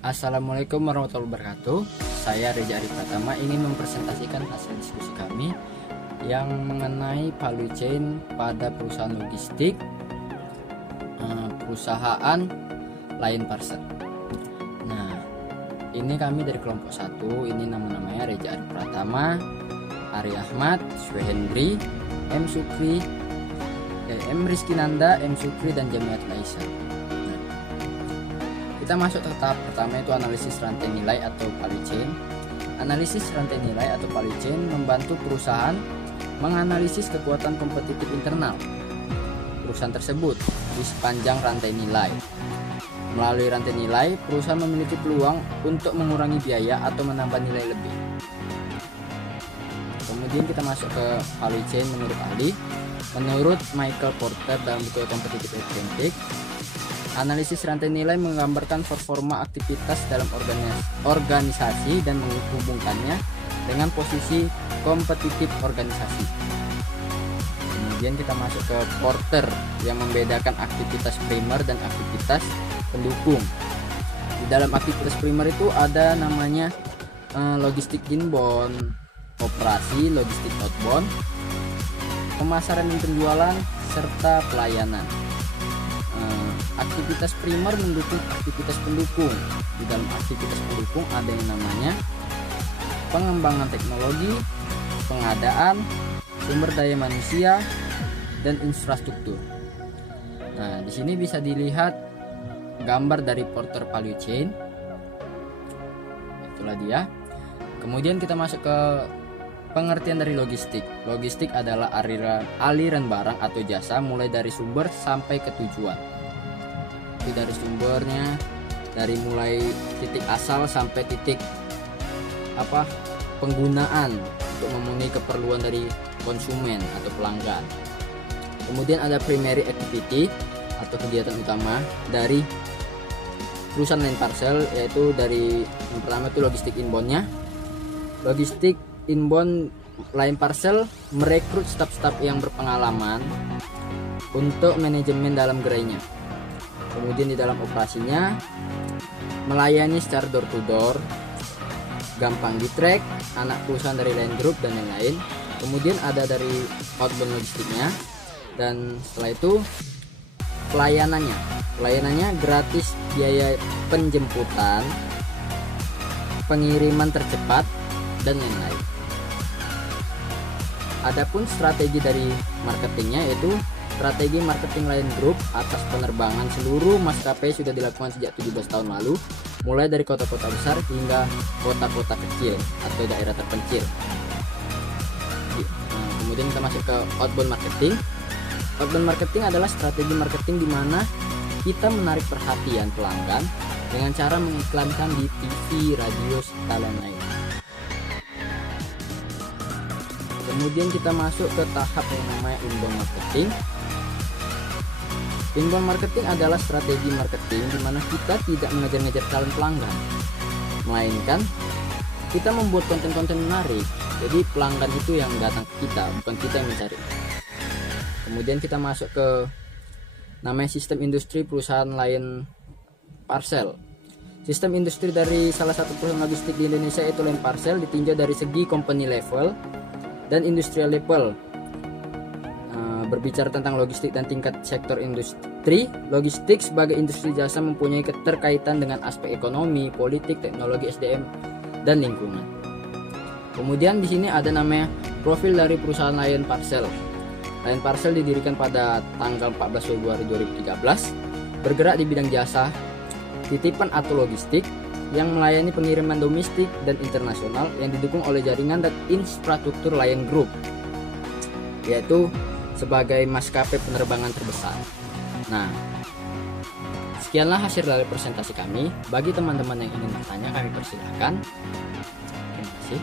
Assalamualaikum warahmatullahi wabarakatuh. Saya Reza Arif Pratama ingin mempresentasikan hasil diskusi kami yang mengenai value chain pada perusahaan logistik, perusahaan Lion Parcel. Nah, ini kami dari kelompok 1. Ini nama-namanya Reza Arif Pratama, Ari Ahmad, Syuhendri, M Sukri, M Rizky Nanda, M Sukri, dan Jamiat Laisa. Kita masuk ke tahap pertama, yaitu analisis rantai nilai atau value chain. Analisis rantai nilai atau value chain membantu perusahaan menganalisis kekuatan kompetitif internal perusahaan tersebut di sepanjang rantai nilai. Melalui rantai nilai, perusahaan memiliki peluang untuk mengurangi biaya atau menambah nilai lebih. Kemudian kita masuk ke value chain menurut ahli. Menurut Michael Porter dalam buku Competitive Advantage, analisis rantai nilai menggambarkan performa aktivitas dalam organisasi dan menghubungkannya dengan posisi kompetitif organisasi. Kemudian kita masuk ke Porter yang membedakan aktivitas primer dan aktivitas pendukung. Di dalam aktivitas primer itu ada namanya logistik inbound, operasi logistik outbound, pemasaran dan penjualan, serta pelayanan. Aktivitas primer mendukung aktivitas pendukung. Di dalam aktivitas pendukung ada yang namanya pengembangan teknologi, pengadaan, sumber daya manusia, dan infrastruktur. Nah, di sini bisa dilihat gambar dari Porter value chain. Itulah dia. Kemudian kita masuk ke pengertian dari logistik. Logistik adalah aliran barang atau jasa mulai dari sumber sampai ke tujuan. Jadi dari sumbernya, dari mulai titik asal sampai titik penggunaan untuk memenuhi keperluan dari konsumen atau pelanggan. Kemudian ada primary activity atau kegiatan utama dari perusahaan Lion Parcel, yaitu dari yang pertama itu logistik inboundnya. Logistik inbound Lion Parcel merekrut staf-staf yang berpengalaman untuk manajemen dalam gerainya. Kemudian di dalam operasinya melayani secara door to door, gampang di track, anak perusahaan dari Lion Group dan lain-lain. Kemudian ada dari outbound logistiknya, dan setelah itu pelayanannya gratis, biaya penjemputan, pengiriman tercepat, dan lain-lain. Adapun strategi dari marketingnya, yaitu strategi marketing Lion Group atas penerbangan seluruh maskapai sudah dilakukan sejak 17 tahun lalu, mulai dari kota-kota besar hingga kota-kota kecil atau daerah terpencil. Kemudian kita masuk ke outbound marketing. Outbound marketing adalah strategi marketing di mana kita menarik perhatian pelanggan dengan cara mengiklankan di TV, radio, serta lain-lain. Kemudian kita masuk ke tahap yang namanya inbound marketing. Inbound marketing adalah strategi marketing di mana kita tidak mengejar-ngejar calon pelanggan, melainkan kita membuat konten-konten menarik. Jadi pelanggan itu yang datang ke kita, bukan kita yang mencari. Kemudian kita masuk ke namanya sistem industri perusahaan Lion Parcel. Sistem industri dari salah satu perusahaan logistik di Indonesia yaitu Lion Parcel ditinjau dari segi company level dan industrial level. Berbicara tentang logistik dan tingkat sektor industri, logistik sebagai industri jasa mempunyai keterkaitan dengan aspek ekonomi, politik, teknologi, SDM, dan lingkungan. Kemudian di sini ada namanya profil dari perusahaan Lion Parcel. Lion Parcel didirikan pada tanggal 14 Februari 2013, bergerak di bidang jasa, titipan atau logistik, yang melayani pengiriman domestik dan internasional yang didukung oleh jaringan dan infrastruktur Lion Group, yaitu sebagai maskapai penerbangan terbesar. Nah, sekianlah hasil dari presentasi kami. Bagi teman-teman yang ingin bertanya, kami persilahkan. Terima kasih.